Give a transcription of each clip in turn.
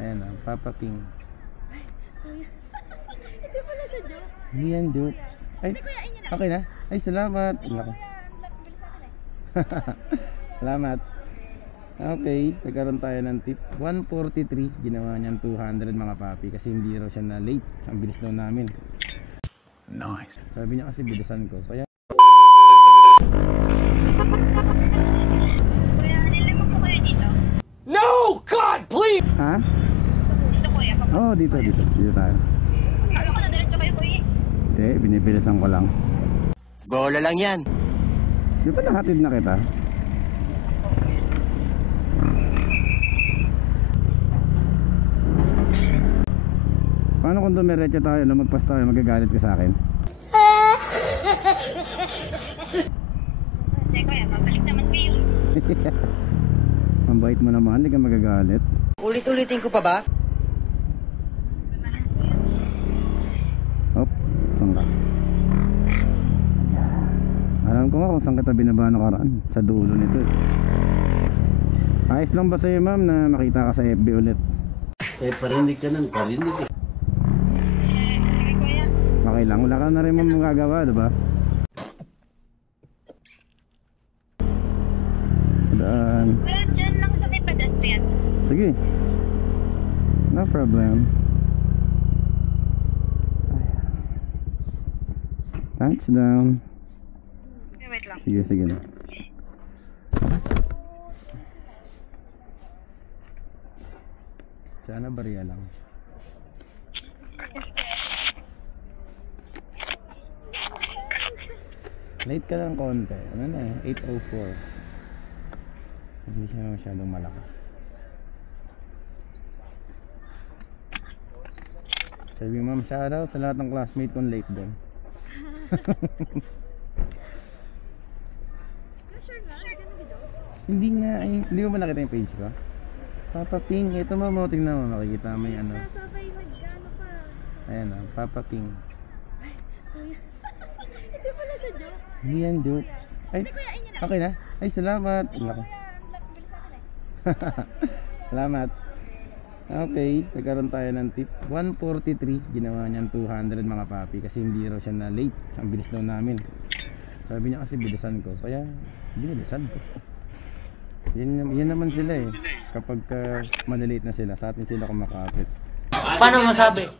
Ayan o, Papa Ping. Ay, kuya. Hindi pala siya joke. Hindi yan joke. Ay, Hindi kuya, inyo na. okay na? Ay, salamat. Oo, Laki. kuya, ang bilis sa akin eh. Salamat. Okay, nagkaroon tayo ng tip. 143, ginawa niyang 200 mga papi kasi hindi raw siya na late. Ang bilis daw namin. Nice. Sabi niya kasi bilisan ko. Kaya Kuya, niliman po kayo dito? No! God, please! ha? Dito kuya, papasok. Oo, dito tayo. Kala ko na diretso kayo kuya. Hindi, binibilisan ko lang. Bola lang yan. Di ba nahatid na kita? Paano kung dumiretso tayo, lumagpas tayo, magagalit ka sa akin? Kasi kuya, babalik naman kayo. Ang bait mo naman, hindi ka magagalit. Ulit-ulitin ko pa ba? Hop, saan ka? Ayan. Alam ko nga kung saan kita binaba nakaraan. Sa dulo nito eh. Ayos lang ba sa'yo ma'am na makita ka sa FB ulit? Eh, parinig ka ng parinig eh. Sige kuya. Okay lang, wala ka na rin ma'am magagawa, diba? Daan. Kuya, dyan lang sa may pedestrian. Sige. No problem. Thanks down. Wait lang. Sige na. Sana bariya lang. Late ka lang konti. Ano na eh, 8:04. Hindi siya masyadong malakas. Sabi ma'am, shoutout sa lahat ng classmate kong late doon. Sure nga, ganun video. Hindi nga, ay, hindi mo ba nakita yung page ko? Papa Ping, ito mo, tingnan mo, makikita mo yung ano. Nasabay mag-ano pa. Ayan o, Papa Ping. Ay, kuya. Hindi pala siya joke. Hindi yan joke. Ay, Hindi kuya, inyo na. okay na? Ay, salamat. Oo, Laki. kuya, ang bilis sa akin eh. Salamat. Okay, nagkaroon tayo ng tip. 143, ginawa niyang 200 mga papi kasi hindi raw siya na late. Ang bilis daw namin. Sabi niya kasi bilisan ko, kaya binilisan ko. Yan naman sila eh. Kapag malilate na sila, sa atin sila kumakapit. Paano masabi?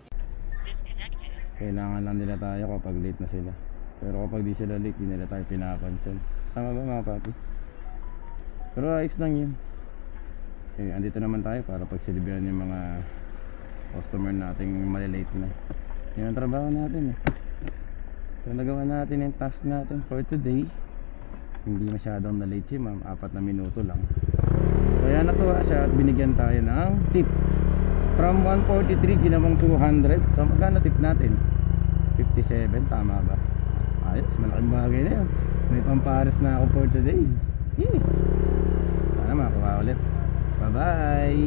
Kailangan lang nila tayo kapag late na sila. Pero kapag di sila late, di nila tayo pinapansin. Tama ba mga papi? Pero ayos lang yun. Okay, andito naman tayo para pagsilbihan yung mga customer nating malilate na. Yan ang trabaho natin eh. So nagawa natin yung task natin for today. Hindi masyadong na late si ma'am, 4 na minuto lang. Kaya natuwa siya at binigyan tayo ng tip. From 143 ginawang 200. So magkano tip natin? 57, tama ba? Ayos, malaking bagay na yun. May pampares na ako for today. Sana makakuha ulit. Bye bye.